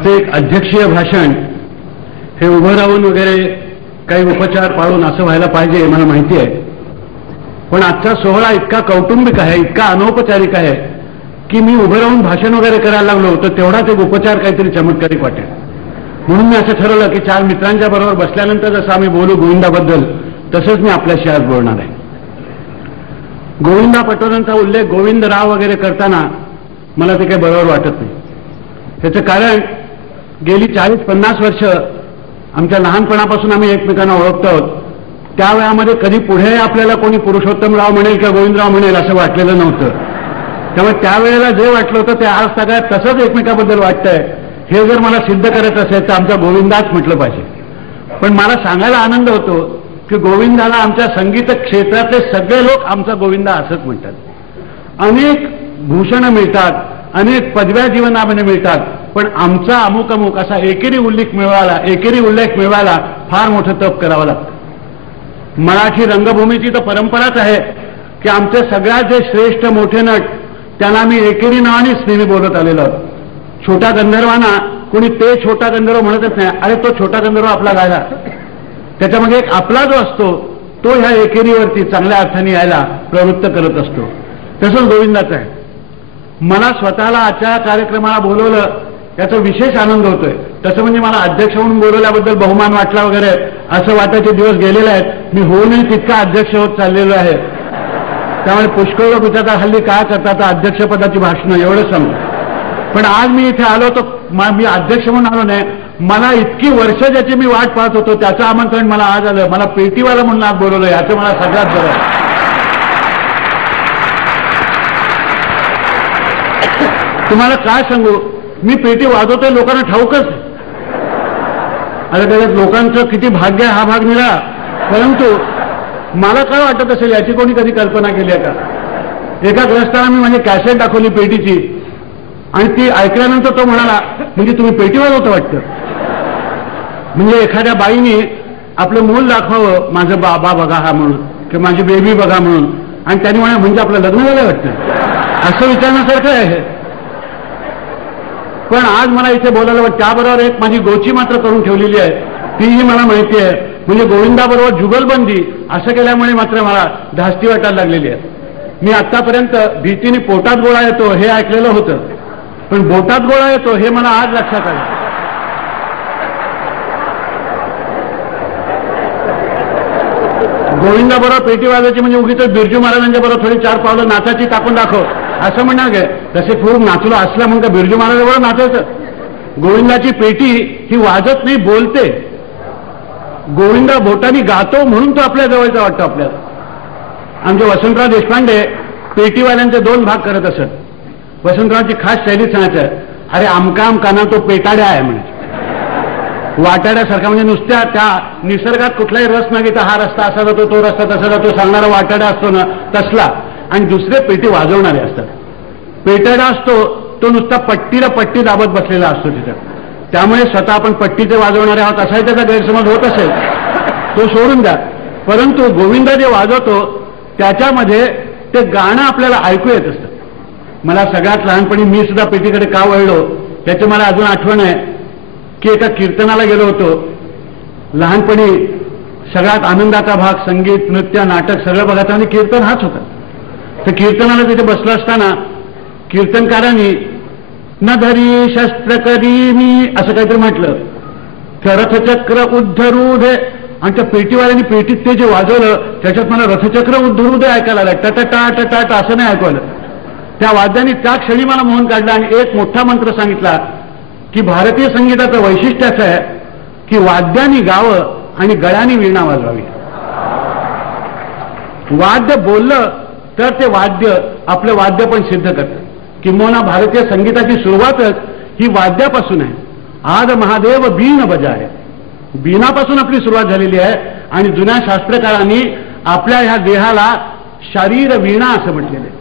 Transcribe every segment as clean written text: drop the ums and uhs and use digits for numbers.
वास्तविक अध्यक्षीय भाषण हे उभं राहून वगैरे काही उपचार पाळून असं व्हायला पाहिजे मला माहिती आहे, पण आजचा सोहळा इतका कौटुंबिक आहे, इतका अनौपचारिक आहे की मी उभं राहून भाषण वगैरे करायला लागलो तर तेवढाच एक उपचार काहीतरी चमत्कारिक वाटेल. म्हणून मी असं ठरवलं की 4 मित्रांच्या बरोबर बसल्यानंतर जसं आम्ही बोलू गोविंदाबद्दल तसंच मी आपल्याशी आज बोलणार आहे. गोविंदा पटोलेंचा उल्लेख गोविंदराव वगैरे करताना मला ते काही बरोबर वाटत नाही. त्याचं कारण गेली 40-50 वर्ष आमच्या लहानपणापासून आम्ही एकमेकांना ओळखतो आहोत. त्या वेळामध्ये कधी पुढे आपल्याला कोणी पुरुषोत्तमराव म्हणेल किंवा गोविंदराव म्हणेल असं वाटलेलं नव्हतं. त्यामुळे त्यावेळेला जे वाटलं होतं ते आज सगळ्यात तसंच एकमेकाबद्दल वाटतंय. हे जर मला सिद्ध करायचं असेल तर आमचा गोविंदाच म्हटलं पाहिजे. पण मला सांगायला आनंद होतो की गोविंदाला आमच्या संगीत क्षेत्रातले सगळे लोक आमचा गोविंदा असंच म्हणतात. अनेक भूषणं मिळतात, अनेक पदव्या जीवनामध्ये मिळतात, पण आमचा अमुक अमुक असा एकेरी उल्लेख मिळवायला फार मोठं तप करावं लागतं. मराठी रंगभूमीची तर परंपराच आहे की आमचे सगळ्यात जे श्रेष्ठ मोठे नट त्यांना आम्ही एकेरी नावानेच नेहमी बोलत आलेलो आहोत. छोटा गंधर्वांना कोणी ते छोटा गंधर्व म्हणतच नाही, अरे तो छोटा गंधर्व आपला गायला. त्याच्यामध्ये एक आपला जो असतो तो ह्या एकेरीवरती चांगल्या अर्थाने यायला प्रवृत्त करत असतो. तसंच गोविंदाचं आहे. मला स्वतःला आजच्या कार्यक्रमाला बोलवलं याचा विशेष आनंद होतोय. तसं म्हणजे मला अध्यक्ष म्हणून बोलवल्याबद्दल बहुमान वाटला वगैरे असं वाटायचे दिवस गेलेले आहेत. मी होऊनही तितका अध्यक्ष होत चाललेलो आहे. त्यामुळे पुष्कळ लोक विचारतात हल्ली काय करतात अध्यक्षपदाची भाषणं एवढं सांगू. पण आज मी इथे आलो तर मी अध्यक्ष म्हणून आलो नाही. मला इतकी वर्ष ज्याची मी वाट पाहत होतो त्याचं आमंत्रण मला आज आलं. मला पेटीवाला म्हणून आज बोलवलं याचं मला सगळ्यात बरं आहे. तुम्हाला काय सांगू, मी पेटी वाजवतोय लोकांना ठाऊकच. आता त्याच्यात लोकांचं किती भाग्य हा भाग मिळाला, परंतु मला काय वाटत असेल याची कोणी कधी कल्पना केली आहे का? एका ग्रस्ताला मी माझी कॅसेट दाखवली पेटीची आणि ती ऐकल्यानंतर तो म्हणाला म्हणजे तुम्ही पेटी वाजवता वाटतं. म्हणजे एखाद्या बाईने आपलं मूल दाखवावं माझं बाबा बघा हा म्हणून किंवा माझी बेबी बघा म्हणून, आणि त्यांनी म्हणा म्हणजे आपलं लग्न झालं वाटतं असं विचारण्यासारखं आहे. पण आज मला इथे बोलायला वाटतं. त्याबरोबर एक माझी गोची मात्र करून ठेवलेली आहे, तीही मला माहिती आहे. म्हणजे गोविंदाबरोबर जुगलबंदी असं केल्यामुळे मात्र मला धास्ती वाटायला लागलेली आहे. मी आतापर्यंत भीतीने पोटात गोळा येतो हे ऐकलेलं होतं, पण बोटात गोळा येतो हे मला आज लक्षात आलं. गोविंदाबरोबर पेटी वाजायची म्हणजे उगीच बिरजू महाराजांच्या बरोबर थोडी 4 पावलं नाचाची टाकून दाखव असं म्हणणार काय? तसे खूप नाचलो असला म्हणून का बिरजू महाराजांबरोबर नाचायचं? गोविंदाची पेटी ही वाजत नाही, बोलते. गोविंदा बोटानी गातो म्हणून तो आपल्या जवळचा वाटतो आपल्याला. आमचे वसंतराव देशपांडे पेटीवाल्यांचे 2 भाग करत असत. वसंतरावची खास शैली सांगायचं, अरे आमका आमकाना तो पेटाड्या आहे म्हणजे वाटाड्यासारखा. म्हणजे नुसत्या त्या निसर्गात कुठलाही रस न घेता हा रस्ता असा जातो तो रस्ता तसा जातो सांगणारा वाटाड्या असतो ना तसला. आणि दुसरे पेटी वाजवणारे असतात. पेटाडा असतो तो नुसता पट्टीला पट्टी दाबत बसलेला असतो तिथं. त्यामुळे स्वतः आपण पट्टीचे वाजवणारे आहोत असाही त्याचा गैरसमज होत असेल, तो सोडून द्या. परंतु गोविंदा जे वाजवतो त्याच्यामध्ये ते गाणं आपल्याला ऐकू येत असतं. मला सगळ्यात लहानपणी मी सुद्धा पेटीकडे का वळलो त्याची मला अजून आठवण आहे की एका कीर्तनाला गेलो होतो. लहानपणी सगळ्यात आनंदाचा भाग संगीत नृत्य नाटक सगळं बघायचं आणि कीर्तन हाच होता. तर कीर्तनाला तिथे बसलं असताना कीर्तनकारांनी न धरी शस्त्र करी मी असं काहीतरी म्हटलं. रथचक्र उद्धरू दे, आणि त्या पेटीवाल्यांनी पेटीत ते जे वाजवलं त्याच्यात मला रथचक्र उद्धरू दे ऐकायला लागलं. टटा टटा असं नाही ऐकवलं. त्या वाद्यांनी त्या क्षणी मला मोहन काढला आणि एक मोठा मंत्र सांगितला की भारतीय संगीताचं वैशिष्ट्य असं आहे की वाद्यांनी गावं आणि गळ्यांनी वीणा वाजवावी. वाद्य बोललं तर ते वाद्य आपलं वाद्य पण सिद्ध करतं. किंबहुना भारतीय संगीताची सुरुवातच ही वाद्यापासून आहे. आद महादेव बीन बजाय, बीनापासून आपली सुरुवात झालेली आहे. आणि जुन्या शास्त्रकारांनी आपल्या ह्या देहाला शरीर वीणा असं म्हटलेलं आहे.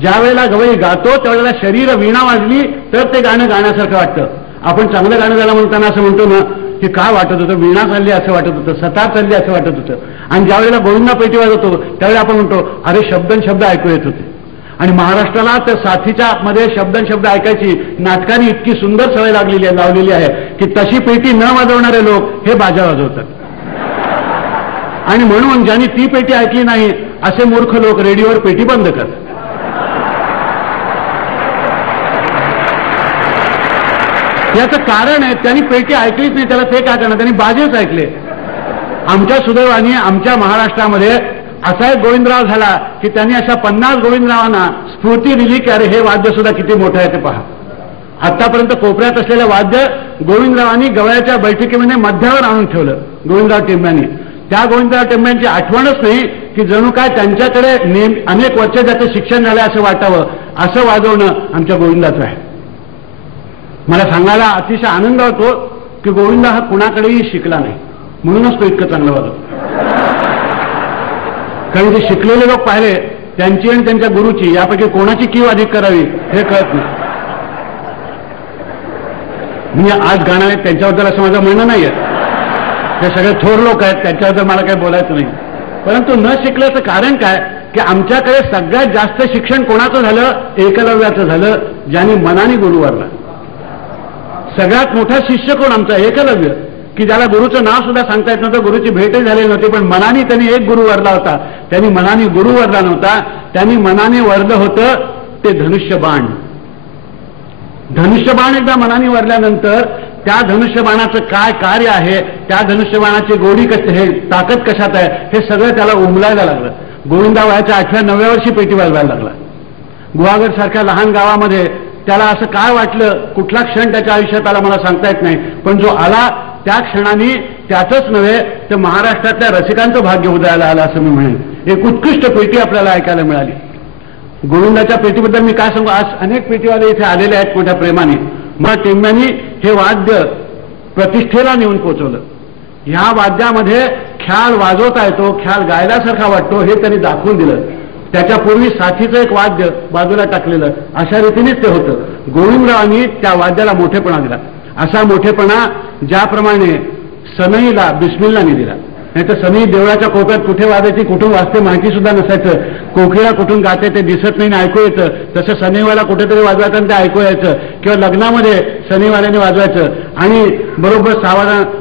ज्या वेळेला गवई गातो त्यावेळेला शरीर वीणा वाजली तर ते गाणं गाण्यासारखं वाटतं. आपण चांगलं गाणं गायला म्हणताना असं म्हणतो ना की काय वाटत होतं, वीणा चालली असं वाटत होतं, सतार चालली असं वाटत होतं. आणि ज्या वेळेला गोविंदा पेटी वाजवतो त्यावेळेला आपण म्हणतो अरे शब्द ऐकू येत होते. आणि महाराष्ट्राला त्या साथीच्या मध्ये शब्द ऐकायची नाटकाने इतकी सुंदर सवय लावलेली आहे की तशी पेटी न वाजवणारे लोक हे बाजा वाजवतात. आणि म्हणून ज्यांनी ती पेटी ऐकली नाही असे मूर्ख लोक रेडिओवर पेटी बंद करतात. याचं कारण आहे त्यांनी पेटी ऐकलीच नाही, त्याला ते काय करणार, त्यांनी बाजेच ऐकले. आमच्या सुदैवाने आमच्या महाराष्ट्रामध्ये असा एक गोविंदराव झाला की त्यांनी अशा 50 गोविंदरावांना स्फूर्ती दिली की अरे हे वाद्य सुद्धा किती मोठं आहे ते पहा. आतापर्यंत कोपऱ्यात असलेलं वाद्य गोविंदरावांनी गवळ्याच्या बैठकीमध्ये मध्यावर आणून ठेवलं गोविंदराव टेंब्यांनी. त्या गोविंदराव टेंब्यांची आठवणच नाही की जणू काय त्यांच्याकडे अनेक वर्ष ज्याचं शिक्षण झालं असं वाटावं, असं वाजवणं आमच्या गोविंदाचं आहे. मला सांगायला अतिशय आनंद होतो की गोविंदा हा कुणाकडेही शिकला नाही, म्हणूनच तो इतकं चांगलं वाजवतो. कारण जे शिकलेले लोक पाहिले त्यांची आणि त्यांच्या गुरुची यापैकी कोणाची कीव अधिक करावी हे कळत नाही. म्हणजे आज गाणं आहे त्यांच्याबद्दल असं माझं म्हणणं नाहीये, ते सगळे थोर लोक आहेत त्यांच्याबद्दल मला काही बोलायचं नाही. परंतु न शिकल्याचं कारण काय की आमच्याकडे सगळ्यात जास्त शिक्षण कोणाचं झालं, एकलव्याचं झालं, ज्यांनी मनाने गुरु वारला. सगळ्यात मोठा शिष्य कोण आमचा, एकलव्य, की ज्याला गुरुचं नाव सुद्धा सांगता येत नव्हतं, गुरुची भेटही झाली नव्हती, पण मनाने त्यांनी एक गुरु वरला होता. त्यांनी मनाने गुरु वरला नव्हता, त्यांनी मनाने वरलं होतं ते धनुष्यबाण. धनुष्यबाण एकदा मनाने वरल्यानंतर त्या धनुष्यबाणाचं काय कार्य आहे, त्या धनुष्यबाणाची गोडी कशी, हे ताकद कशात आहे, हे सगळं त्याला उमलायला लागलं. गोविंदा वयाच्या 8व्या-9व्या वर्षी पेटी वाजवायला लागला. गुहागर सारख्या लहान गावामध्ये त्याला असं काय वाटलं, कुठला क्षण त्याच्या आयुष्यात आला मला सांगता येत नाही, पण जो आला त्या क्षणाने त्याचंच नव्हे तर महाराष्ट्रातल्या रसिकांचं भाग्य उदयाला आलं असं मी म्हणेन. एक उत्कृष्ट पेटी आपल्याला ऐकायला मिळाली. गोविंदाच्या पेटीबद्दल मी काय सांगू, आज अनेक पेटीवाले इथे आलेले आहेत मोठ्या प्रेमाने. मग टेंब्यांनी हे वाद्य प्रतिष्ठेला नेऊन पोचवलं. ह्या वाद्यामध्ये ख्याल वाजवता येतो, ख्याल गायल्यासारखा वाटतो हे त्यांनी दाखवून दिलं. त्याच्यापूर्वी साथीचं एक वाद्य बाजूला टाकलेलं, अशा रीतीनेच ते होतं. गोविंदरावांनी त्या वाद्याला मोठेपणा दिला. असा मोठेपणा ज्याप्रमाणे सनईला बिस्मिल्लाने दिला. नाही तर सनई देवळाच्या कोपऱ्यात कुठे वाजायची, कुठून वाजते माहिती सुद्धा नसायचं. कोकिळा कुठून गाते ते दिसत नाही, ऐकू येतं. तसं सनईवाला कुठेतरी वाजवायचं आणि ते ऐकू यायचं. किंवा लग्नामध्ये सनईवाल्याने वाजवायचं आणि बरोबर 6 वाजता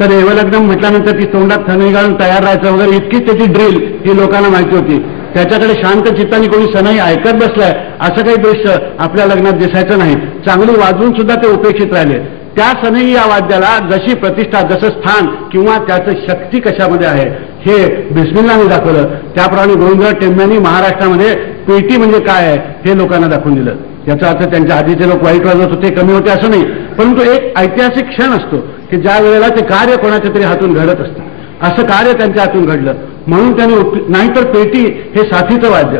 तर देवलग्न म्हटल्यानंतर ती तोंडात सनई घालून तयार राहायचं वगैरे, इतकीच त्याची ड्रिल ही लोकांना माहिती होती. त्याच्याकडे शांत चित्ताने कोणी सनई ऐकत बसलाय असं काही दृश्य आपल्या लग्नात दिसायचं नाही. चांगली वाजवून सुद्धा ते उपेक्षित राहिले. त्या सनई या वाद्याला जशी प्रतिष्ठा, जसं स्थान किंवा त्याचं शक्ती कशामध्ये आहे हे बिस्मिल्लाने दाखवलं. त्याप्रमाणे गोविंदराव टेंब्यांनी महाराष्ट्रामध्ये पेटी म्हणजे काय आहे हे लोकांना दाखवून दिलं. याचा अर्थ त्यांच्या आधीचे लोक वाईट वाजवत होते, कमी होते असं नाही, परंतु एक ऐतिहासिक क्षण असतो की ज्या वेळेला ते कार्य कोणाच्या तरी हातून घडत असतं. असं कार्य त्यांच्या हातून घडलं म्हणून त्यांनी, नाहीतर पेटी हे साथीचं वाद्य.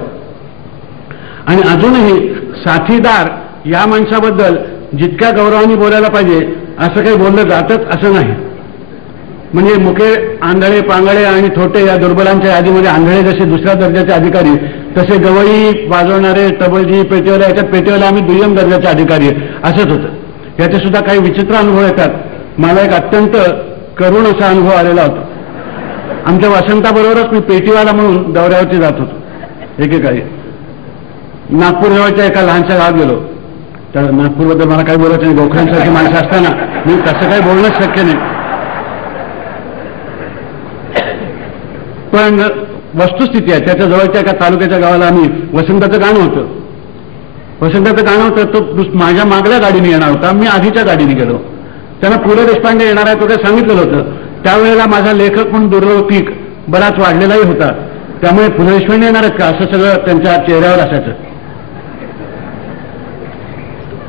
आणि अजूनही साथीदार या माणसाबद्दल जितक्या गौरवाने बोलायला पाहिजे असं काही बोललं जातच असं नाही. म्हणजे मुके, आंधळे, पांगळे आणि थोटे या दुर्बलांच्या यादीमध्ये आंधळे जसे दुसऱ्या दर्जाचे अधिकारी, तसे गवई वाजवणारे, तबलजी, पेटीवाले, याच्यात पेटीवाले आम्ही दुय्यम दर्जाचे अधिकारी असंच होतं. याचे सुद्धा काही विचित्र अनुभव येतात. मला एक अत्यंत करुण असा अनुभव आलेला होता. आमच्या वसंताबरोबरच मी पेटीवाला म्हणून दौऱ्यावरती जात होतो. एकेकाळी नागपूर जवळच्या एका लहानशा गावात गेलो. तर नागपूरबद्दल मला काही बोलायचं नाही, गोखऱ्यांसारखी माणसं असताना मी तसं काही बोलणंच शक्य नाही. पण वस्तुस्थिती आहे, त्याच्या जवळच्या एका तालुक्याच्या गावाला आम्ही वसंताचं गाणं होतं. वसंताचं गाणं होतं, तो माझ्या मागल्या गाडीने येणार होता, मी आधीच्या गाडीने गेलो. त्यांना पु ल देशपांडे येणार आहे तो काही सांगितलेलं होतं. त्यावेळेला माझा लेखक म्हणून दुर्लौकिक बराच वाढलेलाही होता, त्यामुळे पु ल देशपांडे येणार आहेत का असं सगळं त्यांच्या चेहऱ्यावर असायचं.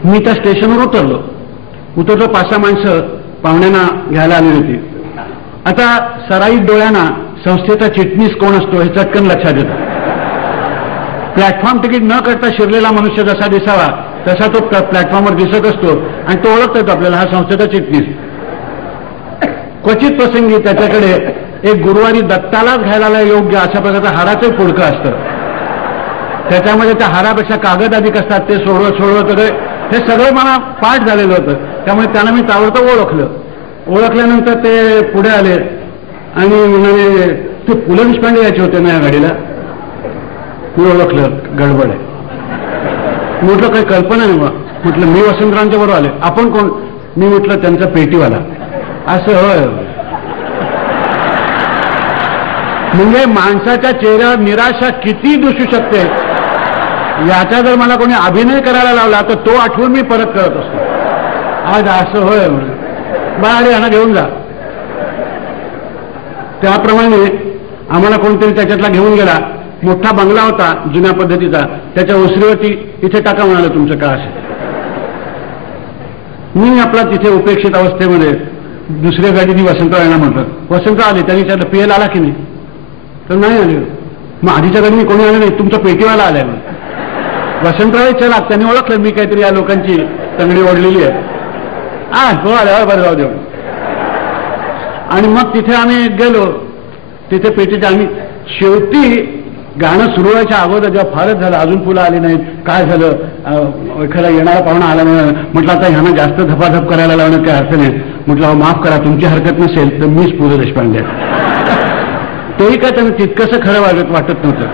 मी त्या स्टेशनवर उतरलो. 5-6 माणसं पाहुण्यांना घ्यायला आली होती. आता सराईत डोळ्यांना संस्थेचा चिटणीस कोण असतो हे चटकन लक्षात येतं. प्लॅटफॉर्म तिकीट न करता शिरलेला मनुष्य जसा दिसावा तसा तो प्लॅटफॉर्मवर दिसत असतो आणि तो ओळखता येतो आपल्याला, हा संस्थेचा चिटणीस. क्वचित प्रसंगी त्याच्याकडे एक गुरुवारी दत्तालाच घ्यायला योग्य अशा प्रकारचं हाराचं पुडकं असतं. त्याच्यामध्ये त्या हारापेक्षा कागद अधिक असतात, ते सोडवत वगैरे हे सगळं मला पाठ झालेलं होतं. त्यामुळे त्यांना मी ताबडतोब ओळखलं. ओळखल्यानंतर ते पुढे आले आणि म्हणाले, ते पु ल देशपांडे यायचे होते ना या गाडीला. मी ओळखलं, गडबड आहे. म्हटलं काही कल्पना नाही बा. म्हटलं मी वसंतरावांच्या बरोबर आले. आपण कोण? मी म्हटलं त्यांचा पेटीवाला. असं होय. म्हणजे माणसाच्या चेहऱ्यावर निराशा किती दिसू शकते याचा जर मला कोणी अभिनय करायला लावला तर तो आठवून मी परत करत असतो. आज असं होय म्हणून बाळा यांना घेऊन जा. त्याप्रमाणे आम्हाला कोणतरी त्याच्यातला घेऊन गेला. मोठा बंगला होता जुन्या पद्धतीचा. त्याच्या ओसरीवरती इथे टाका म्हणाला तुमचं का असेल. मी आपला तिथे उपेक्षित अवस्थेमध्ये दुसऱ्या गाडीने वसंतराव यांना म्हटलं. वसंतराव आले. त्यांनी त्याला पीएल आला की नाही तर नाही आले. मग आधीच्या गाडीने कोणी आलं नाही. तुमचा पेटीवाला आलाय म्हणून. वसंतराव चला त्यांनी ओळखलं मी काहीतरी या लोकांची तंगडी ओढलेली आहे. तो आल्या बरं जाऊ देऊ. आणि मग तिथे आम्ही गेलो. तिथे पेटीच्या आम्ही शेवटी गाणं सुरू व्हायच्या अगोदर जेव्हा फारच झालं अजून फुलं आली नाहीत. काय झालं एखादा येणारा पाहुणा आला नाही. म्हटलं आता ह्यांना जास्त धपाधप करायला लावण्यात काय अर्थ नाही. म्हटलं माफ करा तुमची हरकत नसेल तर मीच पु ल देशपांडे. तेही काय त्यांना तितकंसं खरं वाटत नव्हतं.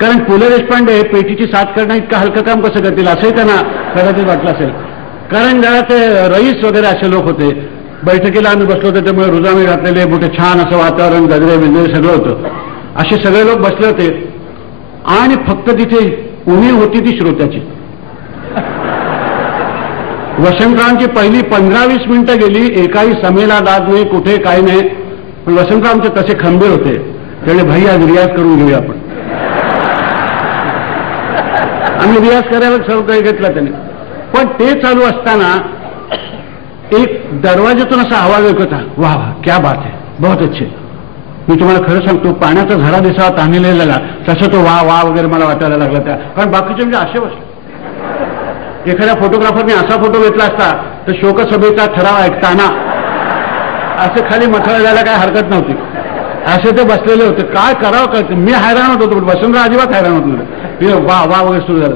कारण पु ल देशपांडे पेटीची साथ करणं इतकं हलकं काम कसं करतील असंही त्यांना कदाचित वाटलं असेल. कारण जरा ते रईस वगैरे असे लोक होते. बैठकीला आम्ही बसलो होतो त्यामुळे रुजामे घातलेले मोठे छान असं वातावरण गजरे बिजरे सगळं होतं. असे सगळे लोक बसले होते आणि फक्त तिथे उणीव होती ती श्रोत्याची. वसंतरावांची पहिली 15-20 मिनिटं गेली. एकाही समेला दाद नाही कुठे काय नाही. पण वसंतरावांचे तसे खंबीर होते. त्याने भाई आज रियाज करून घेऊया आपण. आम्ही रियाज करायला सर्व काही घेतला त्याने. पण ते चालू असताना एक दरवाजातून असा आवाज ऐकत होता. वाह वाह क्या बात है बहुत अच्छे. मी तुम्हाला खरं सांगतो पाण्याचा झरा दिसावा ताणलेला तसं तो वा वा वगैरे मला वाटायला लागला. त्या कारण बाकीचे म्हणजे असे बसले. एखाद्या फोटोग्राफरने असा फोटो घेतला असता तर शोकसभेचा ठराव ऐकताना असं खाली मथळ जायला काय हरकत नव्हती. असे ते बसलेले होते. काय करावं काय. मी हैराण होतो. वसंतराव अजिबात हैराण होत नव्हते. वा वा वगैरे सुरू झालं.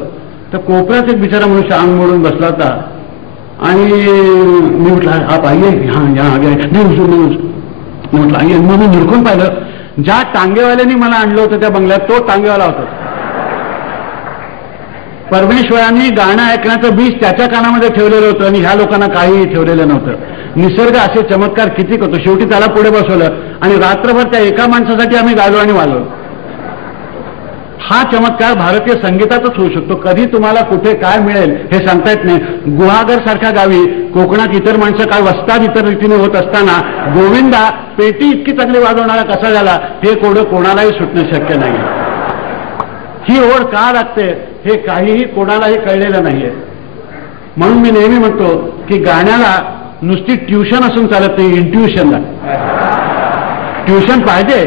तर कोपऱ्यात एक बिचारा मनुष्य अंग मोडून बसला होता. आणि मी म्हटलं आप आइए हाँ यहाँ आ गए. म्हटलं आइए. मग मी निरखून पाहिलं. ज्या टांगेवाल्याने मला आणलं होतं त्या बंगल्यात तो टांगेवाला होता. परमेश्वरांनी गाणं ऐकण्याचं बीज त्याच्या कानामध्ये ठेवलेलं होतं आणि ह्या लोकांना काहीही ठेवलेलं नव्हतं. निसर्ग असे चमत्कार किती करतो. शेवटी त्याला पुढे बसवलं आणि रात्रभर त्या एका माणसासाठी आम्ही गालो आणि वाजवलो. हा चमत्कार भारतीय संगीतातच होऊ शकतो. कधी तुम्हाला कुठे काय मिळेल हे सांगता येत नाही. गुहागर सारख्या गावी कोकणात इतर माणसं काय वस्तात इतर रीतीने होत असताना गोविंदा पेटी इतकी चांगली वाजवणारा कसा झाला हे कोणालाही सुटणं शक्य नाही. ही ओढ का लागते हे काहीही कोणालाही कळलेलं नाहीये. म्हणून मी नेहमी म्हणतो की गाण्याला नुसती ट्युशन असून चालत नाही. इंट्युशन लागते. ट्युशन पाहिजे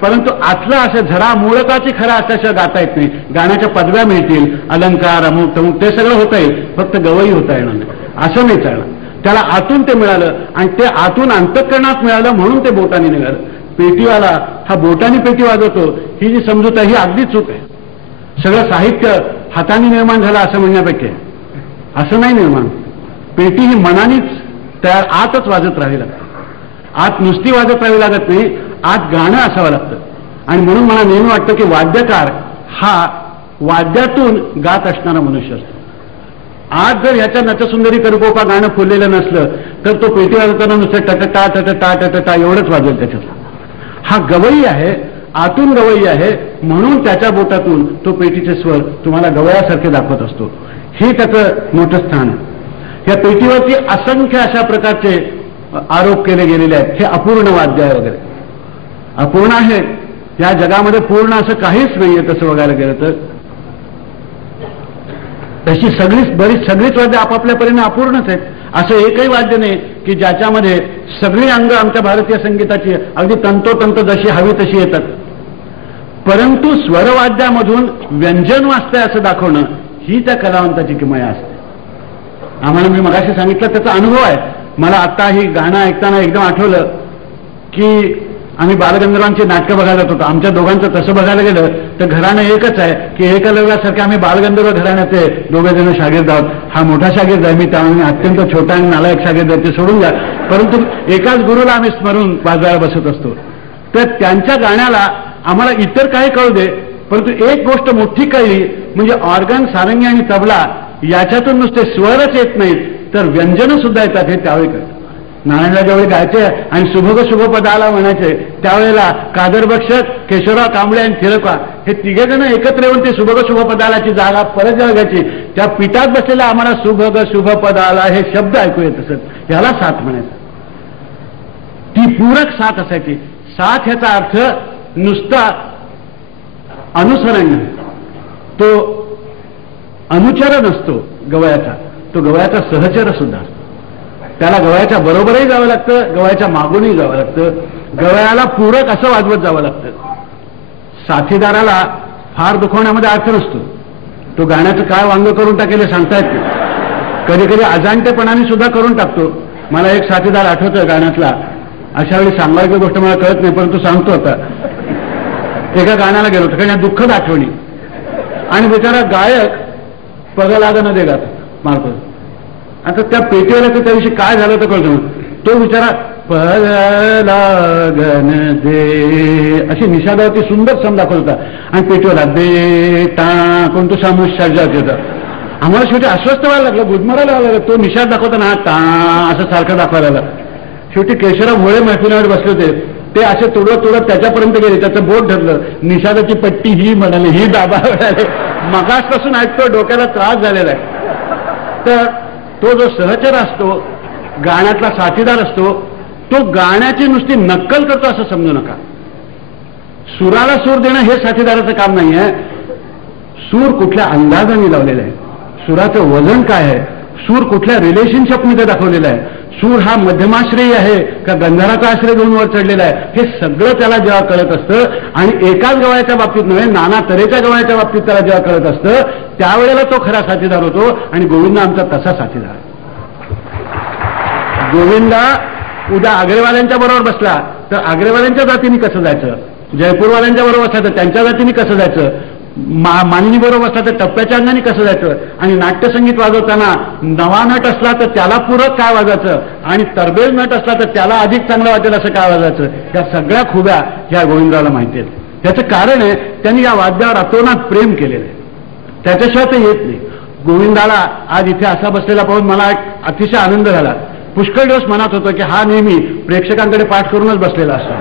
परंतु आतलं असं झरा मूळताची खरा असल्याशिवाय गाता येत नाही. गाण्याच्या पदव्या मिळतील अलंकार अमुक तमुक ते सगळं होता येईल फक्त गवई होता येणार नाही. असं नाही चालणार. त्याला आतून ते मिळालं आणि ते आतून अंतःकरणात मिळालं म्हणून ते बोटाने निघालं. पेटीवाला हा बोटाने पेटी वाजवतो ही जी समजूत आहे ही अगदी चूक आहे. सगळं साहित्य हाताने निर्माण झालं असं म्हणण्यापैकी असं नाही निर्माण. पेटी ही मनानेच तयार आतच वाजत राहावी लागते. आत नुसती वाजत राहावी लागत नाही. आत गाणं असावं लागतं. आणि म्हणून मला नेहमी वाटतं की वाद्यकार हा वाद्यातून गात असणारा मनुष्य असतो. आज जर ह्याच्या नटसुंदरी करकोपा गाणं फुललेलं नसलं तर तो पेटी वाजवताना नुसतं टटटा टटटा टटटा एवढंच वाजवेल. त्याच्यातला हा गवई आहे. आतून गवई आहे म्हणून त्याच्या बोटातून तो पेटीचे स्वर तुम्हाला गवयासारखे दाखवत असतो. हे त्याचं मोठं स्थान आहे. या पेटीवरती असंख्य अशा प्रकारचे आरोप केले गेलेले आहेत. हे अपूर्ण वाद्य आहे वगैरे. अपूर्ण आहे. या जगामध्ये पूर्ण असं काहीच नाहीये तसं बघायला गेलं तर. तशी सगळीच वाद्य आपापल्या परीने अपूर्णच आहेत. असं एकही वाद्य नाही की ज्याच्यामध्ये सगळी अंग आमच्या भारतीय संगीताची अगदी तंतोतंत जशी हवी तशी येतात. परंतु स्वरवाद्यामधून व्यंजन वाजतंय असं दाखवणं ही त्या कलावंताची किमया असते. आम्हाला मी मगाशी सांगितलं त्याचा अनुभव आहे. मला आता ही गाणं ऐकताना एकदम आठवलं की आम्ही बालगंधर्वांची नाटकं बघायला जात होतो. आमच्या दोघांचं तसं बघायला गेलं तर घराणं एकच आहे की एकलव्यासारखे आम्ही बालगंधर्व घराण्याचे दोघे जण शागिर्द आहोत. हा मोठा शागिर्द आहे. मी त्यामुळे अत्यंत छोटा आणि नालायक शागिर्द आहे ते सोडून द्या. परंतु एकाच गुरुला आम्ही स्मरून वाजवायला बसत असतो. तर त्यांच्या गाण्याला आम्हाला इतर काही कळू दे परंतु एक गोष्ट मोठी कळली म्हणजे ऑर्गन, सारंगी आणि तबला याच्यातून नुसते स्वरच येत नाहीत तर व्यंजन सुद्धा येतात हे त्यावेळी कळतं. नारायणला ज्यावेळी गायचे आणि शुभग शुभपदाला म्हणायचे त्यावेळेला कादर बक्षक, केशवराव कांबळे आणि थिरकवा हे तिघे जण एकत्र येऊन ते शुभग शुभपदालाची जागा परत जेव्हा घ्यायची त्या पिठात बसलेल्या आम्हाला शुभग शुभपदाला हे शब्द ऐकू येत असत. ह्याला साथ म्हणायचं. ती पूरक साथ असायची. साथ ह्याचा अर्थ नुसता अनुसरण नाही, तो अनुचर नसतो गवयाचा, तो गवयाचा सहचर सुद्धा असतो. त्याला गवयाच्या बरोबरही जावं लागतं, गवयाच्या मागूनही जावं लागतं, गवयाला पूरक असं वाजवत जावं लागतं. साथीदाराला फार दुखवण्यामध्ये अर्थ नसतो. तो गाण्याचं काय वांग करून टाकेल हे सांगता येत नाही. कधी कधी अजाणतेपणाने सुद्धा करून टाकतो. मला एक साथीदार आठवतोय गाण्यातला. अशा वेळी सांगायची गोष्ट मला कळत नाही परंतु सांगतो आता. एका गाण्याला गेलो होतो कारण दुःखद आठवणी आणि बिचारा गायक पगलागन दे गात मारतो. आता त्या पेटीवाल्याचं त्याविषयी काय झालं तर कळतो. तो बिचारा पगलागन दे अशी निषादावरती सुंदर सम दाखवत होता आणि पेटीवाला दे टा कोण तो सामूहिक सर्जात होता. आम्हाला शेवटी अस्वस्थ व्हायला लागलं, गुदमरायला लागलं. तो निषाद दाखवताना हा टा असं सारखं दाखवायला लागला. शेवटी केशवराव भोळे मैफिलीवर बसले होते. ते असे तोडत त्याच्यापर्यंत गेले. त्याचं बोट धरलं. निषादाची पट्टी ही म्हणाले, ही दाबा म्हणाले. मगासपासून ऐकतो डोक्याला त्रास झालेला आहे. तर तो जो सहचर असतो, गाण्यातला साथीदार असतो, तो गाण्याची नुसती नक्कल करतो असं समजू नका. सुराला सूर देणं हे साथीदाराचं काम नाही आहे. सूर कुठल्या अंदाजाने लावलेला आहे, सुराचं वजन काय आहे, सूर कुठल्या रिलेशनशिपमध्ये दाखवलेला आहे, सूर हा मध्यमाश्रयी आहे का गंधर्वाचा आश्रय घेऊन वर चढलेला आहे, हे सगळं त्याला जेव्हा कळत असतं आणि एकाच गवयाच्या बाबतीत नव्हे नाना तऱ्हेच्या गवयाच्या बाबतीत त्याला जेव्हा कळत असतं त्यावेळेला तो खरा साथीदार होतो. आणि गोविंद आमचा तसा साथीदार. गोविंदा उद्या आग्रेवाल्यांच्या बरोबर बसला तर आग्रेवाल्यांच्या जातीने कसं जायचं, जयपूरवाल्यांच्या बरोबर बसला तर त्यांच्या जातीने कसं जायचं, मानिनी बरोबर असला तर टप्प्याच्या अंगाने कसं जायचं, आणि नाट्यसंगीत वाजवताना नवा नट असला तर त्याला पूरक काय वाजायचं आणि तरबेज नट असला तर त्याला अधिक चांगलं वाटेल असं काय वाजायचं, या सगळ्या खुब्या ह्या गोविंदाला माहिती आहेत. त्याचं कारण आहे त्यांनी या वाद्यावर अतोनात प्रेम केलेलं आहे. त्याच्याशिवाय ते येत नाही. गोविंदाला आज इथे असा बसलेला पाहून मला एक अतिशय आनंद झाला. पुष्कळ दिवस मनात होतं की हा नेहमी प्रेक्षकांकडे पाठ करूनच बसलेला असतो.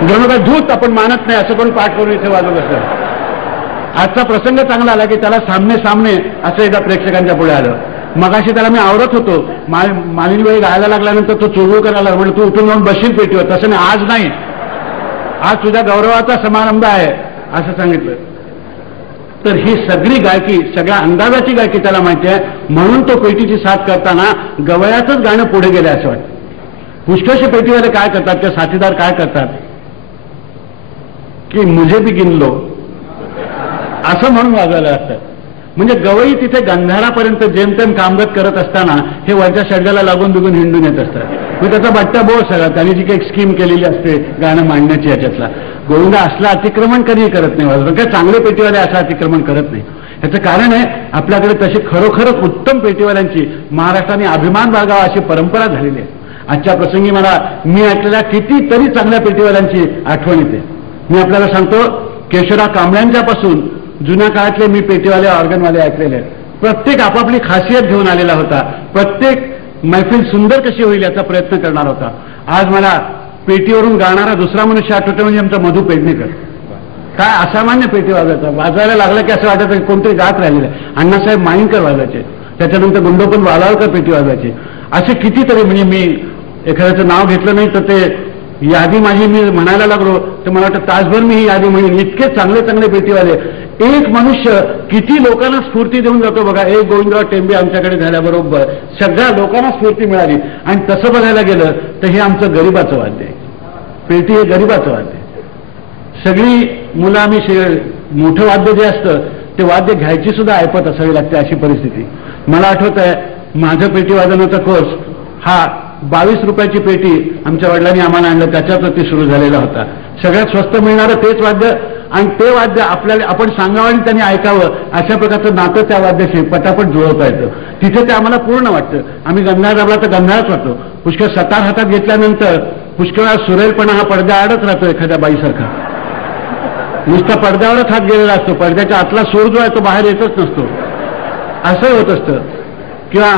जणू का धूत आपण मानत नाही असं पण पाठ करून इथे वाजवत असतं. आजचा प्रसंग चांगला आला की त्याला सामने सामने असं एकदा प्रेक्षकांच्या पुढे आलं. मगाशी त्याला मी आवरत होतो. मालिनी वेळी गायला लागल्यानंतर तो चुळबुळ करायला म्हणजे तू उठून जाऊन बसशील पेटीवर. तसं नाही, आज नाही, आज तुझ्या गौरवाचा समारंभ आहे असं सांगितलं. तर ही सगळी गायकी, सगळ्या अंदाजाची गायकी त्याला माहिती आहे. म्हणून तो पेटीची साथ करताना गवयाचंच गाणं पुढे गेलं असं वाटतं. पुष्कळशे पेटीवाले काय करतात, ते साथीदार काय करतात की मुझे भी गिन लो असं म्हणून वाजवायला लागतं. म्हणजे गवई तिथे गंधारापर्यंत जेमतेम कामगत करत असताना हे वरच्या शड्याला लागून बिगून हिंडून येत असतात. मग त्याचा बट्टा बोळ सगळा त्यांनी जी काही स्कीम केलेली असते गाणं मांडण्याची याच्यातला. गोविंदा असलं अतिक्रमण कधीही करत नाही वाजवत. काय चांगले पेटीवाले असं अतिक्रमण करत नाही. याचं कारण आहे आपल्याकडे तशी खरोखरच उत्तम पेटीवाल्यांची महाराष्ट्राने अभिमान बाळगावा अशी परंपरा झालेली आहे. आजच्या प्रसंगी मला मी ऐकलेल्या कितीतरी चांगल्या पेटीवाल्यांची आठवण येते. मी आपल्याला सांगतो, केशवराव कांबळ्यांच्या पासून जुन्या काळातले मी पेटीवाले ऑर्गनवाले ऐकलेले आहेत. प्रत्येक आपापली खासियत घेऊन आलेला होता. प्रत्येक मैफिल सुंदर कशी होईल याचा प्रयत्न करणार होता. आज मला पेटीवरून गाणारा दुसरा मनुष्य आठवतो म्हणजे आमचा मधु पेडणेकर. काय असामान्य पेटी वाजायचा. वाजायला लागलं की असं वाटायचं की कोणतरी गात राहिलेलं आहे. अण्णासाहेब माईंकर वाजायचे, त्याच्यानंतर गुंडोपंत वालावकर पेटी वाजायचे. असे कितीतरी, म्हणजे मी एखाद्याचं नाव घेतलं नाही तर ते यादी माझी मी म्हणायला लागलो तर मला वाटतं तासभर मी ही यादी म्हणेन. इतके चांगले चांगले पेटीवाले. एक मनुष्य किती लोकांना स्फूर्ती देऊन जातो बघा. एक गोविंदराव टेंबे आमच्याकडे झाल्याबरोबर सगळ्या लोकांना स्फूर्ती मिळाली. आणि तसं बघायला गेलं तर हे आमचं गरिबाचं वाद्य आहे. पेटी हे गरिबाचं वाद्य आहे. सगळी मुलं आम्ही मोठं वाद्य जे असतं ते वाद्य घ्यायची सुद्धा ऐपत असावी लागते अशी परिस्थिती. मला आठवत आहे माझं पेटी वादनाचा कोर्स हा 22 रुपयाची पेटी आमच्या वडिलांनी आम्हाला आणलं त्याच्यावरती सुरू झालेला होता. सगळ्यात स्वस्त मिळणारं तेच वाद्य आणि ते वाद्य आपल्याला आपण सांगावं आणि त्यांनी ऐकावं अशा प्रकारचं नातं त्या वाद्याशी पटापट जुळवता येतं. तिथे ते आम्हाला पूर्ण वाटतं. आम्ही गंधार दाबला तर गंधारच वाटतो. पुष्कळ सतार हातात घेतल्यानंतर पुष्कळ सुरेलपणा हा पडद्या आडच राहतो एखाद्या बाईसारखा. नुसता पडद्यावरच हात गेलेला असतो, पडद्याच्या आतला सूर जो आहे तो बाहेर येतच नसतो, असं होत असतं. किंवा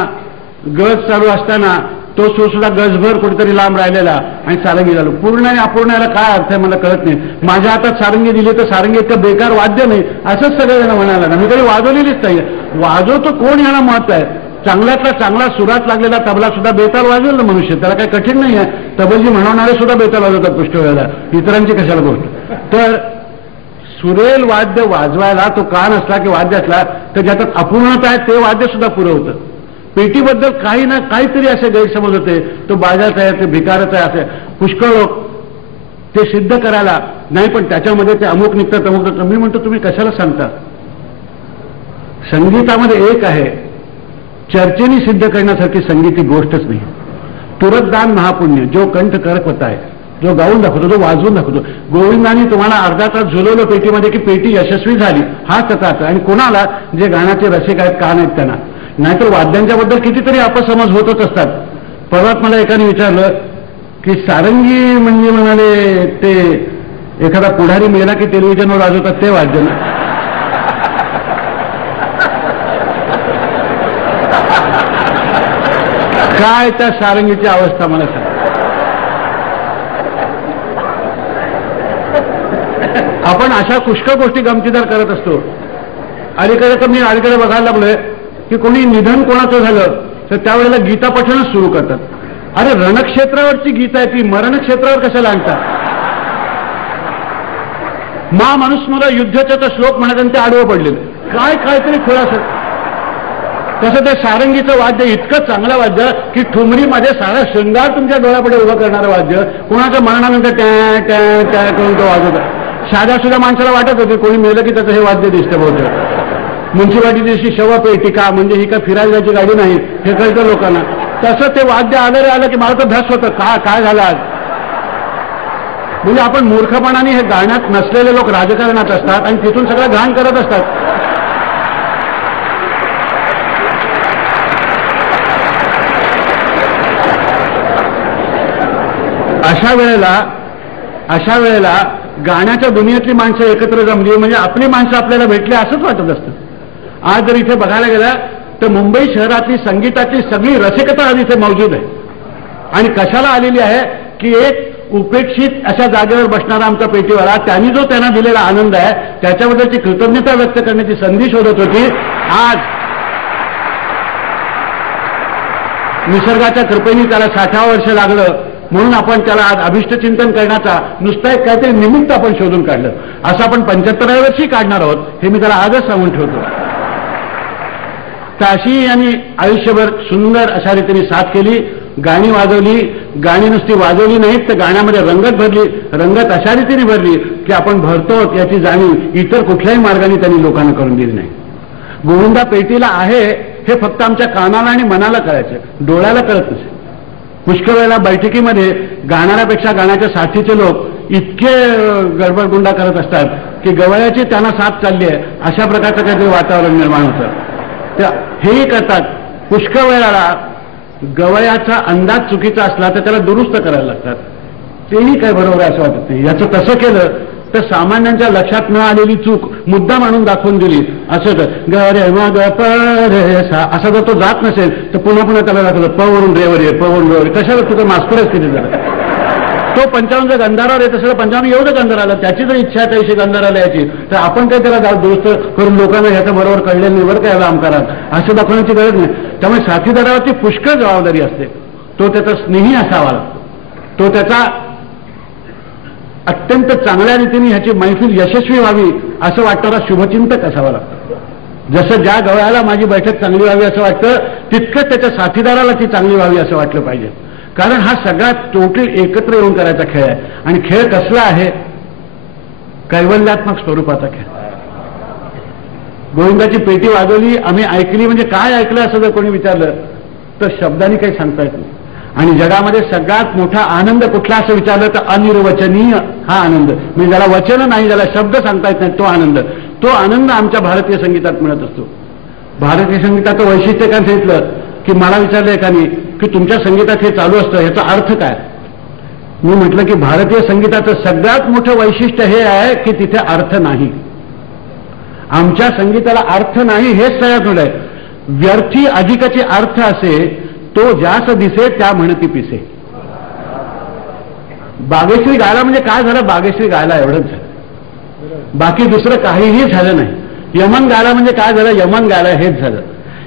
गज चालू असताना तो सूर सुद्धा गजभर कुठेतरी लांब राहिलेला आणि सारंगी झालो. पूर्ण आणि अपूर्ण याला काय अर्थ आहे मला कळत नाही. माझ्या हातात सारंगी दिली तर सारंगी इतकं बेकार वाद्य नाही असंच सगळेजण म्हणाला ना. मी कधी वाजवलेलीच नाही. वाजवतो कोण याला महत्व आहे. चांगल्यातला चांगला सुरात लागलेला तबला सुद्धा बेताल वाजवेल ना मनुष्य, त्याला काही कठीण नाही आहे. तबलजी म्हणवणारे सुद्धा बेताल वाजवतात पुष्ट वेळेला, इतरांची कशाला गोष्ट. तर सुरेल वाद्य वाजवायला तो कान असला की वाद्य असला तर ज्याच्यात अपूर्णता आहे ते वाद्य सुद्धा पुरवतं. पेटीबद्दल काही ना काहीतरी असे गैरसमज होते, तो बाजाच आहे, ते भिकारच आहे, असे पुष्कळ लोक ते सिद्ध करायला नाही, पण त्याच्यामध्ये ते अमुक निघतात अमुक निघतात. मी म्हणतो तुम्ही कशाला सांगता. संगीतामध्ये एक आहे, चर्चेने सिद्ध करण्यासारखी संगीती गोष्टच नाही. तुरतदान महापुण्य, जो कंठ करत होता आहे, जो गाऊन दाखवतो, जो वाजवून दाखवतो. गोविंदांनी तुम्हाला अर्धा तास झुलवलं पेटीमध्ये की पेटी यशस्वी झाली, हा त्याचा अर्थ. आणि कोणाला, जे गाण्याचे रसिक आहेत, कान आहेत त्यांना. नाहीतर वाद्यांच्या बद्दल कितीतरी अपसमज होतच असतात. परवात मला एकाने विचारलं की सारंगी म्हणजे म्हणाले ते एखादा पुढारी मेला की टेलिव्हिजनवर वाजवतात ते वाद्य ना. काय त्या सारंगीची अवस्था मला सांग. आपण अशा पुष्कळ गोष्टी गमतीदार करत असतो. अलीकडे तर मी अलीकडे बघायला लागलोय की कोणी निधन कोणाचं झालं तर त्यावेळेला गीता पठणच सुरू करतात. अरे रणक्षेत्रावरची गीता आहे ती, मरणक्षेत्रावर कशाला आणतात. मा मनुस्मरा युद्धचा श्लोक म्हणत आणि ते आडवं पडलेलं काय काहीतरी खुलासा. तसं ते सारंगीचं वाद्य इतकं चांगलं वाद्य की ठुमरीमध्ये सारा शृंगार तुमच्या डोळ्यापुढे उभं करणारं वाद्य. कोणाच्या मरणानंतर टॅ टॅ टॅ करून तो वाजवतात. साध्या सुद्धा माणसाला वाटत होते कोणी मेलं की त्याचं हे वाद्य दिसतं बहुतेक. म्युन्सिपाल्टी दिवशी शवपेटिका म्हणजे ही काय फिरायला जायची गाडी नाही हे कळतं लोकांना. तसं ते वाद्य आलं रे आलं की मला तर भ्यास होतं काय झालं आज. म्हणजे आपण मूर्खपणाने हे गाण्यात नसलेले लोक राजकारणात असतात आणि तिथून सगळं घाण करत असतात. अशा वेळेला गाण्याच्या दुनियेतली माणसं एकत्र जमली म्हणजे आपली माणसं आपल्याला भेटली असंच वाटत असतं. आज जर इथे बघायला गेलं तर मुंबई शहरातली संगीताची सगळी रसिकता आज इथे मौजूद आहे. आणि कशाला आलेली आहे की एक उपेक्षित अशा जागेवर बसणारा आमचा पेटीवाला, त्यांनी जो त्यांना दिलेला आनंद आहे त्याच्याबद्दलची कृतज्ञता व्यक्त करण्याची संधी शोधत होती. आज निसर्गाच्या कृपेने त्याला 60 वर्ष लागलं म्हणून आपण त्याला आज अभिष्टचिंतन करण्याचा नुसता एक काहीतरी निमित्त आपण शोधून काढलं. असं आपण 75व्या वर्षी काढणार आहोत हे मी त्याला आजच सांगून ठेवतो. तर अशी यांनी आयुष्यभर सुंदर अशा रीतीने साथ केली. गाणी वाजवली, गाणी नुसती वाजवली नाहीत तर गाण्यामध्ये रंगत भरली. रंगत अशा रीतीने भरली की आपण भरतो याची जाणीव इतर कुठल्याही मार्गाने त्यांनी लोकांना करून दिली नाही. गोविंदा पेटीला आहे हे फक्त आमच्या कानाला आणि मनाला कळायचं, डोळ्याला कळत नसे. पुष्कळ वेळेला बैठकीमध्ये गाणाऱ्यापेक्षा गाण्याच्या साथीचे लोक इतके गडबडगुंडा करत असतात की गवळ्याची त्यांना साथ चालली आहे अशा प्रकारचं काहीतरी वातावरण निर्माण होतं. हेही करतात. पुष्कळ वेळेला गवळ्याचा अंदाज चुकीचा असला तर त्याला दुरुस्त करायला लागतात. तेही काय बरोबर आहे असं वाटत नाही. याचं तसं केलं तर सामान्यांच्या लक्षात न आलेली चूक मुद्दा म्हणून दाखवून दिली. असं तर ग रे मग प रे सा असा जर तो जात नसेल तर पुन्हा पुन्हा त्याला दाखवलं प वरून रेवर ये प वरून रेवर. कशाला तुझं मास्तर असते जरा. तो 55 जर गंधारावर येत असेल 55 एवढं गंधार आलं, त्याची जर इच्छा आहे त्याशी गंधाराला याची तर आपण काय त्याला दुरुस्त करून लोकांना ह्याचं बरोबर कळलेलं नाही बरं काय याला आमकारात असं दाखवण्याची गरज नाही. त्यामुळे साथीदारावरती पुष्कळ जबाबदारी असते. तो त्याचा स्नेही असावा लागतो. तो त्याचा अत्यंत चांगल्या रीतीने ह्याची मैफिल यशस्वी व्हावी असं वाटणारा शुभचिंतक असावा लागतो. जसं ज्या गवळ्याला माझी बैठक चांगली व्हावी असं वाटतं तितकंच त्याच्या साथीदाराला ती चांगली व्हावी असं वाटलं पाहिजे. कारण हा सगळा टोटल एकत्र येऊन करायचा खेळ आहे. आणि खेळ कसला आहे? कैवल्यात्मक स्वरूपाचा खेळ. गोविंदाची पेटी वाजवली, आम्ही ऐकली म्हणजे काय ऐकलं असं जर कोणी विचारलं तर शब्दांनी काही सांगता येत नाही. आणि जगामध्ये सगळ्यात मोठा आनंद कुठला असं विचारलं तर अनिर्वचनीय हा आनंद, म्हणजे ज्याला वचन नाही, ज्याला शब्द सांगता येत नाही तो आनंद. तो आनंद आमच्या भारतीय संगीतात मिळत असतो. भारतीय संगीताचं वैशिष्ट्य काय सांगितलं की मला विचारलं एकाने की तुमच्या संगीतात हे चालू असतं ह्याचा अर्थ काय. मी म्हटलं की भारतीय संगीताचं सगळ्यात मोठं वैशिष्ट्य हे आहे की तिथे अर्थ नाही. आमच्या संगीताला अर्थ नाही हेच सगळ्यात मोठं आहे. व्यर्थी अधिकाचे अर्थ असे तो जास्त दिसे त्या म्हणती पिसे. बागेश्री गायला म्हणजे काय झालं, बागेश्री गायला एवढंच झालं, बाकी दुसरं काहीही झालं नाही. यमन गायला म्हणजे काय झालं, यमन गायला हेच झालं.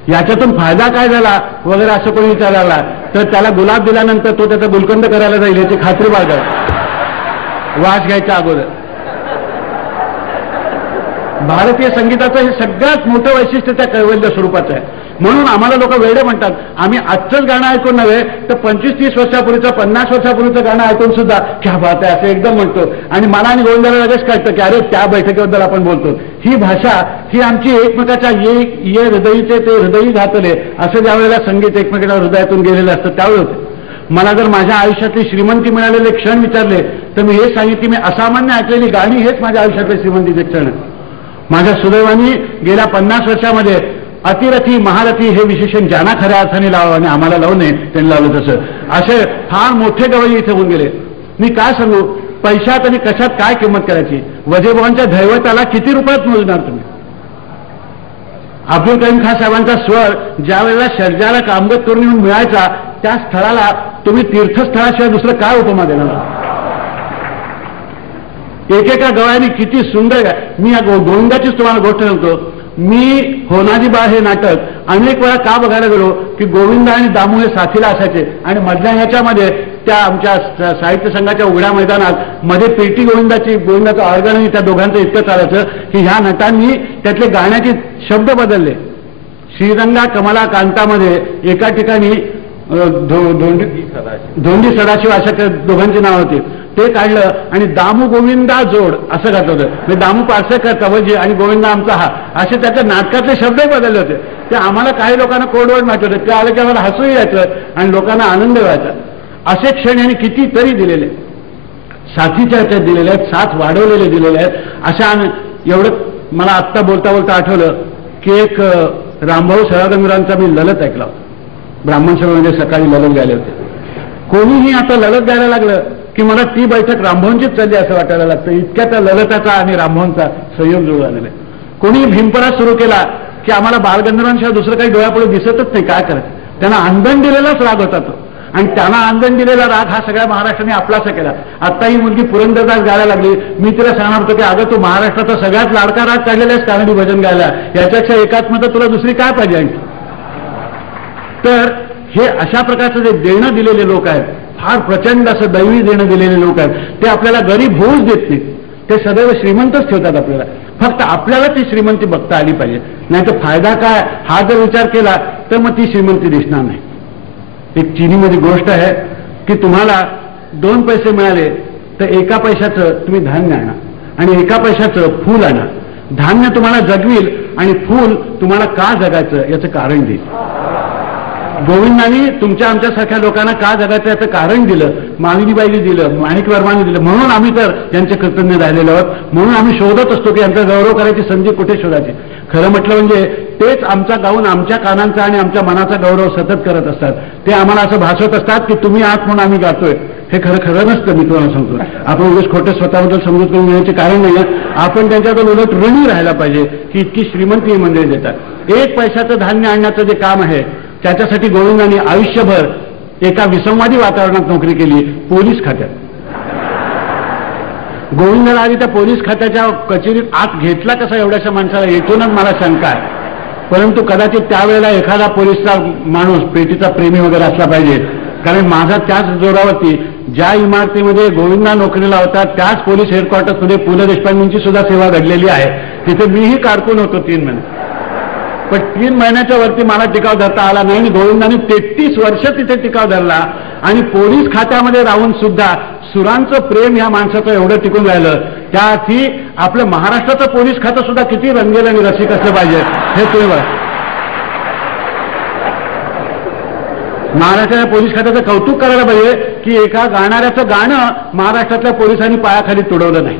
याच्यातून फायदा काय झाला वगैरे असं कोणी विचारला तर त्याला गुलाब दिल्यानंतर तो त्याचा गुलकंद करायला जाईल याची खात्री बाळगा वास घ्यायच्या अगोदर. भारतीय संगीताचं हे सगळ्यात मोठं वैशिष्ट्य त्या कैवल्य स्वरूपाचं आहे. म्हणून आम्हाला लोक वेडे म्हणतात. आम्ही आजचंच गाणं ऐकून नव्हे तर 25-30 वर्षापूर्वीचं 50 वर्षापूर्वीचं गाणं ऐकून सुद्धा क्या बात आहे असं एकदम म्हणतो. आणि मला आणि गोविंदाला लगेच कळतं की अरे त्या बैठकीबद्दल आपण बोलतो. ही भाषा ही आमची एकमेकाच्या ये हृदयीचे ते हृदयी घातले असं ज्या वेळेला संगीत एकमेकाच्या हृदयातून गेलेलं असतं त्यावेळी होतं. मला जर माझ्या आयुष्यातली श्रीमंती मिळालेले क्षण विचारले तर मी हेच सांगितले की मी असामान्य ऐकलेली गाणी हेच माझ्या आयुष्यातले श्रीमंतीचे क्षण. माझ्या सुदैवानी गेल्या 50 वर्षामध्ये अतिरथी महारथी हे विशेषण ज्यांना खऱ्या अर्थाने लावावं आणि आम्हाला लावू नये त्यांनी लावलं तसं असे फार मोठे गवई इथे होऊन गेले. मी काय सांगू, पैशात आणि कशात काय किंमत करायची. वजेभावांच्या दैवताला किती रुपयात मोजणार तुम्ही. अब्दुल करीम खान साहेबांचा स्वर ज्या वेळेला शर्जाला कामगत करून येऊन मिळायचा त्या स्थळाला तुम्ही तीर्थस्थळाशिवाय दुसरं काय उपमा देणार. एकेका गवयाने किती सुंदर. मी या गोविंदाचीच तुम्हाला गोष्ट सांगतो. मी होनाजी बा हे नाटक अनेक वेळा का बघायला गेलो की गोविंद आणि दामू हे साथीला असायचे आणि मधल्या ह्याच्यामध्ये त्या आमच्या साहित्य संघाच्या उघड्या मैदानात मध्ये पेटी गोविंदाचं ऑर्गन आणि त्या दोघांचं इतकं चालायचं की ह्या नटांनी त्यातले गाण्याचे शब्द बदलले. श्रीरंगा कमला कांतामध्ये एका ठिकाणी धोंडी सदाशिव अशा दोघांची नाव होती ते काढलं आणि दामू गोविंदा जोड असं घातलं होतं. म्हणजे दामू पार्सेकर तवजी आणि गोविंदा आमचा हा असे त्याच्या नाटकातले शब्दही बदलले होते. ते आम्हाला काही लोकांना कोडवर्ड माहिती होते. ते आलं की आम्हाला हसूही यायचं आणि लोकांना आनंद व्हायचा. असे क्षण यांनी कितीतरी दिलेले साथीच्या ह्याच्यात दिलेले आहेत, साथ वाढवलेले दिलेले आहेत. अशा एवढं मला आत्ता बोलता बोलता आठवलं की एक रामभाऊ सळागंधरांचा मी ललत ऐकला. ब्राह्मण सभेमध्ये सकाळी ललत गायले होते. कोणीही आता ललत गायला लागलं की मला ती बैठक रामभाऊंचीच चालली असं वाटायला लागतं. इतक्या त्या ललताचा आणि रामभाऊंचा संयोग जुळून आलेला आहे. कोणी भीमपरा सुरू केला की आम्हाला बालगंधर्वांशिवाय दुसरं काही डोळ्यापुढे दिसतच नाही. काय करायचं. त्यांना आंदण दिलेलाच राग होता तो आणि त्यांना आंदण दिलेला राग हा सगळ्या महाराष्ट्राने आपलासा केला. आता ही मुलगी पुरंदरदास गायला लागली. मी तिला सांगणार होतो की अगं तू महाराष्ट्राचा सगळ्यात लाडका राग काढलेलाच कानडी भजन गायला याच्यापेक्षा एकात्मता तुला दुसरी काय पाहिजे आणखी. तर हे अशा प्रकारचं जे देणं दिलेले लोक आहेत फार प्रचंड असं दैवी देणं दिलेले लोक आहेत. ते आपल्याला गरीब होऊच देत नाहीत. ते सदैव श्रीमंतच ठेवतात आपल्याला. फक्त आपल्याला ती श्रीमंती बघता आली पाहिजे. नाही तर फायदा काय हा जर विचार केला तर मग ती श्रीमंती दिसणार नाही. एक चीनीमध्ये गोष्ट आहे की तुम्हाला 2 पैसे मिळाले तर 1 पैशाचं तुम्ही धान्य आणा आणि 1 पैशाचं फूल आणा. धान्य तुम्हाला जगविल आणि फूल तुम्हाला का जगायचं याचं कारण देईल. गोविंदांनी तुमच्या आमच्यासारख्या लोकांना का जगायचं याचं कारण दिलं. मालिनीबाईंनी दिलं, माणिक वर्मांनी दिलं. म्हणून आम्ही तर यांचे कृतज्ञ राहिलेलो आहोत. म्हणून आम्ही शोधत असतो की यांचा गौरव करायची संधी कुठे शोधायची. खरं म्हटलं म्हणजे तेच आमचा गाऊन आमच्या कानांचा आणि आमच्या मनाचा गौरव सतत करत असतात. ते आम्हाला असं भासवत असतात की तुम्ही आहात म्हणून आम्ही गातोय. हे खरं नसतं. मी तुम्हाला सांगतो आपण उगाच खोटे स्वतःबद्दल समजूत करून घेण्याचे कारण नाही आहे. आपण त्यांच्याबद्दल उलट ऋणी राहायला पाहिजे की इतकी श्रीमंती ही मंडळी देतात. 1 पैशाचं धान्य आणण्याचं जे काम आहे त्याच्यासाठी गोविंदांनी आयुष्यभर एका विसंवादी वातावरणात नोकरी केली. पोलीस खात्यात. गोविंदाला आधी त्या पोलीस खात्याच्या कचेरीत आत घेतला कसा एवढ्याशा माणसाला येथूनच मला शंका आहे. परंतु कदाचित त्यावेळेला एखादा पोलीसचा माणूस पेटीचा प्रेमी वगैरे असला पाहिजे. कारण माझा त्याच जोरावरती ज्या इमारतीमध्ये गोविंदा नोकरीला होता त्याच पोलीस हेडक्वार्टर्समध्ये पु ल देशपांडेंची सुद्धा सेवा घडलेली आहे. तिथे मीही कारकून होतो 3 महिने. पण 3 महिन्याच्या वरती मला टिकाव धरता आला नाही आणि गोविंदांनी 33 वर्ष तिथे टिकाव धरला. आणि पोलीस खात्यामध्ये राहून सुद्धा सुरांचं प्रेम या माणसाचं एवढं टिकून राहिलं. त्याआधी आपलं महाराष्ट्राचं पोलीस खातं सुद्धा किती रंगेल आणि रसिक असलं पाहिजे हे तुम्ही बघा. महाराष्ट्राच्या पोलीस खात्याचं कौतुक करायला पाहिजे की एका गाणाऱ्याचं गाणं महाराष्ट्रातल्या पोलिसांनी पायाखाली तुडवलं नाही.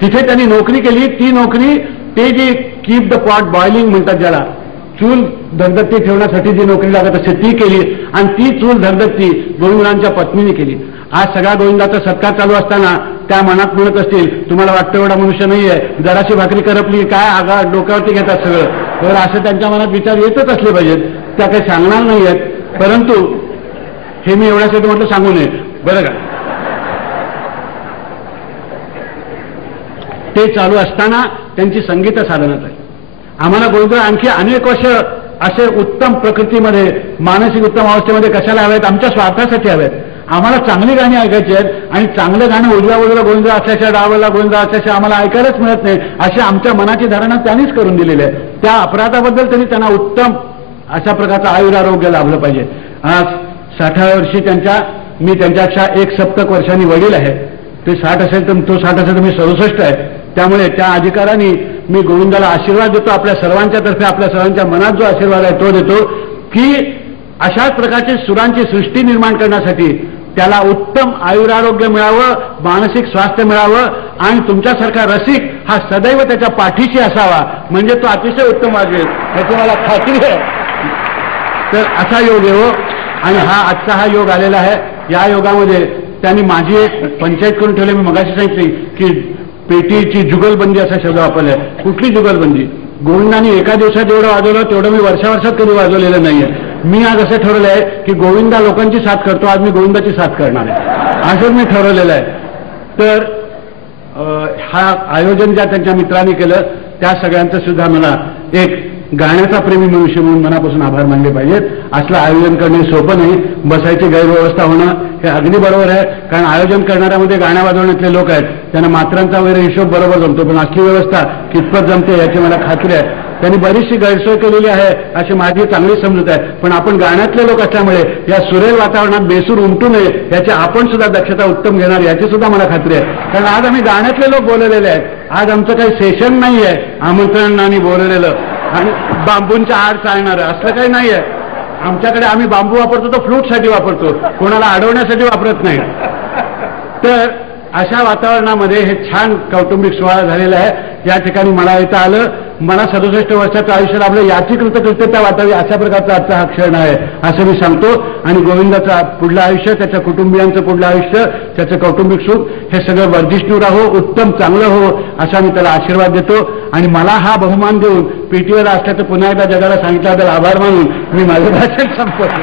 तिथे त्यांनी नोकरी केली. ती नोकरी ते जे कीप द पॉट बॉइलिंग म्हणतात ज्याला चूल धगधगती ठेवण्यासाठी जी नोकरी लागत असते ती केली आणि ती चूल धगधगती गोविंदांच्या पत्नीने केली. आज सगळा गोविंदाचा सत्कार चालू असताना त्या मनात म्हणत असतील तुम्हाला वाटतं एवढा मनुष्य नाहीये, जराशी भाकरी करपली काय आगा डोक्यावरती घेतात सगळं, तर असं त्यांच्या मनात विचार येतच असले पाहिजेत. त्या काही सांगणार नाहीयेत, परंतु हे मी एवढ्यासाठी म्हटलं सांगू नये बरं का. ते चालू असताना त्यांची संगीत साधनात आहे. आम्हाला गोविंद आणखी अनेक वर्ष असे उत्तम प्रकृतीमध्ये मानसिक उत्तम अवस्थेमध्ये कशाला हवेत, आमच्या स्वार्थासाठी हवेत. आम्हाला चांगली गाणी ऐकायची आहेत आणि चांगलं गाणं उजव्या बाजूला गोविंद असल्याच्या डावाला गोविंद असल्याच्या आम्हाला ऐकायलाच मिळत नाही, अशी आमच्या मनाची धारणा त्यांनीच करून दिलेली आहे. त्या अपराधाबद्दल तरी त्यांना उत्तम अशा प्रकारचं आयुरारोग्य लाभलं पाहिजे. आज 60व्या वर्षी मी त्यांच्यापेक्षा 1 सप्तक वर्षांनी वडील आहे. ते 60 असेल तर तो 60 असेल तर मी 67 आहे. त्यामुळे त्या अधिकाराने मी गोविंदाला आशीर्वाद देतो. आपल्या सर्वांच्या तर्फे आपल्या सर्वांच्या मनात जो आशीर्वाद आहे तो देतो की अशाच प्रकारची सुरांची सृष्टी निर्माण करण्यासाठी त्याला उत्तम आयुरारोग्य मिळावं, मानसिक स्वास्थ्य मिळावं आणि तुमच्यासारखा रसिक हा सदैव त्याच्या पाठीशी असावा, म्हणजे तो अतिशय उत्तम वागेल याची मला खात्री आहे. तर असा योग येवो आणि आजचा हा योग आलेला आहे. या योगामध्ये त्यांनी माझी एक पंचायत करून ठेवली. मी मगाशी सांगितली की पेटीची जुगलबंदी असा शब्द वापरलाय. कुठली जुगलबंदी? गोविंदांनी एका दिवसात जेवढं वाजवलं तेवढं मी वर्षावर्षात कधी वाजवलेलं नाहीये. मी आज असं ठरवलं आहे की गोविंदा लोकांची साथ करतो, आज मी गोविंदाची साथ करणार आहे, असंच मी ठरवलेलं आहे. तर हा आयोजन ज्या त्यांच्या मित्रांनी केलं त्या सगळ्यांचं सुद्धा मला एक गाण्याचा प्रेमी मनुष्य म्हणून मनापासून आभार मानले पाहिजेत. असलं आयोजन करणे सोपं नाही. बसायची गैरव्यवस्था होणं हे अगदी बरोबर आहे, कारण आयोजन करणाऱ्यामध्ये गाण्या वाजवण्यातले लोक आहेत, त्यांना मात्रांचा वगैरे हिशोब बरोबर जमतो, पण असली व्यवस्था कितपत जमते याची मला खात्री आहे. त्यांनी बरीचशी गैरसोय केलेली आहे अशी माझी चांगली समजूत आहे. पण आपण गाण्यातले लोक असल्यामुळे या सुरेल वातावरणात बेसूर उमटू नये याची आपण सुद्धा दक्षता उत्तम घेणार याची सुद्धा मला खात्री आहे. कारण आज आम्ही गाण्यातले लोक बोललेले आहेत. आज आमचं काही सेशन नाही आहे आमंत्रणाने बोललेलं आणि बांबूंच्या आड चालणारं असलं काही नाही आहे. आमच्याकडे आम्ही बांबू वापरतो तो फ्लूटसाठी वापरतो, कोणाला अडवण्यासाठी वापरत नाही. तर अशा वातावरणामध्ये हे छान कौटुंबिक सोहळा झालेला आहे. या ठिकाणी मला येता आलं. मला 67 वर्षाचं आयुष्य लाभलं याची कृतज्ञता वाटावी अशा प्रकारचा आजचा हा क्षण आहे असं मी सांगतो. आणि गोविंदाचं पुढलं आयुष्य, त्याच्या कुटुंबियांचं पुढलं आयुष्य, त्याचं कौटुंबिक सुख हे सगळं वर्धिष्णू राहो, उत्तम चांगलं हो असा मी त्याला आशीर्वाद देतो. आणि मला हा बहुमान देऊन पीटीआयला असल्याचं पुन्हा एकदा जगाला सांगितल्याबद्दल आभार मानून मी माझं भाषण संपवतो.